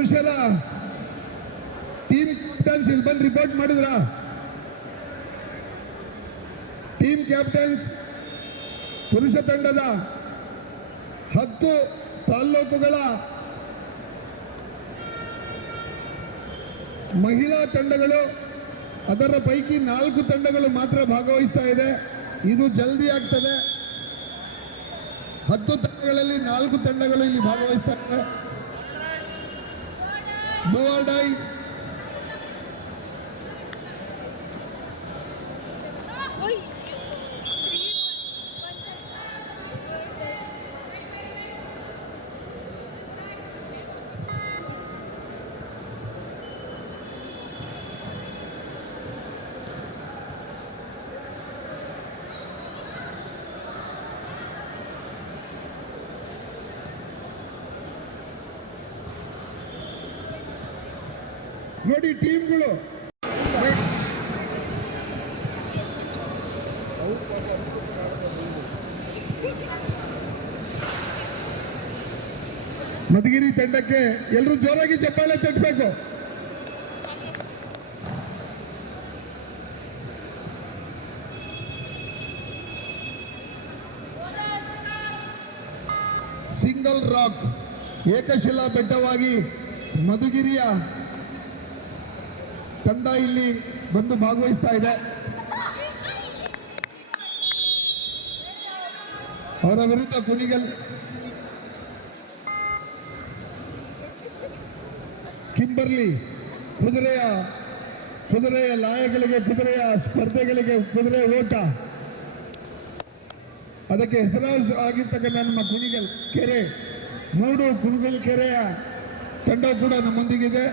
ಪುರುಷರ team captains ಇಲ್ಲಿ ಬಂದು ರಿಪೋರ್ಟ್ ಮಾಡಿದ್ರ? ಟೀಮ್ ಕ್ಯಾಪ್ಟನ್ಸ್ ಪುರುಷ ತಂಡದ 10 ತಾಲ್ಲೂಕುಗಳ ಮಹಿಳಾ ತಂಡಗಳು, ಅದರ ಪೈಕಿ 4 ತಂಡಗಳು ಮಾತ್ರ ಭಾಗವಹಿಸ್ತಾ ಇದೆ. ಇದು ಜಲ್ದಿ ಆಗ್ತದೆ. 10 ತಂಡಗಳಲ್ಲಿ 4 ತಂಡಗಳು ಇಲ್ಲಿ ಭಾಗವಹಿಸ್ತಾ ಇದೆ. Do or die. ನೋಡಿ ಟೀಮ್ಗಳು ಮಧುಗಿರಿ ತಂಡಕ್ಕೆ ಎಲ್ಲರೂ ಜೋರಾಗಿ ಚಪ್ಪಾಳೆ ತಟ್ಟಬೇಕು. ಸಿಂಗಲ್ ರಾಕ್ ಏಕಶಿಲಾ ಬೆಟ್ಟವಾಗಿ ಮಧುಗಿರಿಯ ತಂಡ ಇಲ್ಲಿ ಬಂದು ಭಾಗವಹಿಸ್ತಾ ಇದೆ. ಅವರ ವಿರುದ್ಧ ಕುಣಿಗಲ್, ಕಿಂಬರ್ಲಿ ಕುದುರೆಯ ಲಾಯಗಳಿಗೆ, ಕುದುರೆಯ ಸ್ಪರ್ಧೆಗಳಿಗೆ, ಕುದುರೆ ಓಟ ಅದಕ್ಕೆ ಹೆಸರಾಸು ಆಗಿರ್ತಕ್ಕಂಥ ನಮ್ಮ ಕುಣಿಗಲ್ ಕೆರೆ, ಮೂಡು ಕುಣಿಗಲ್ ಕೆರೆಯ ತಂಡ ಕೂಡ ನಮ್ಮೊಂದಿಗಿದೆ.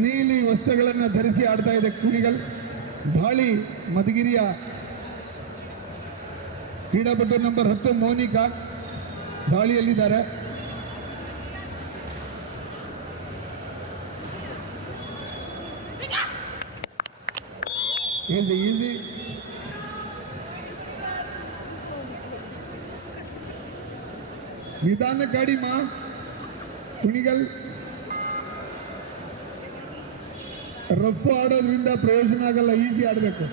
ನೀಲಿ ವಸ್ತ್ರಗಳನ್ನು ಧರಿಸಿ ಆಡ್ತಾ ಇದೆ ಕುಣಿಗಲ್. ದಾಳಿ ಮಧುಗಿರಿಯ ಕ್ರೀಡಾಪಟು ನಂಬರ್ 10 ಮೋನಿಕಾ ದಾಳಿಯಲ್ಲಿದ್ದಾರೆ. ಈಸಿ ನಿಧಾನಕ್ಕಾಡಿ ಮಾ ಕುಣಿಗಲ್. ರಫ್ ಆಡೋದ್ರಿಂದ ಪ್ರಯೋಜನ ಆಗಲ್ಲ, ಈಸಿ ಆಡಬೇಕು.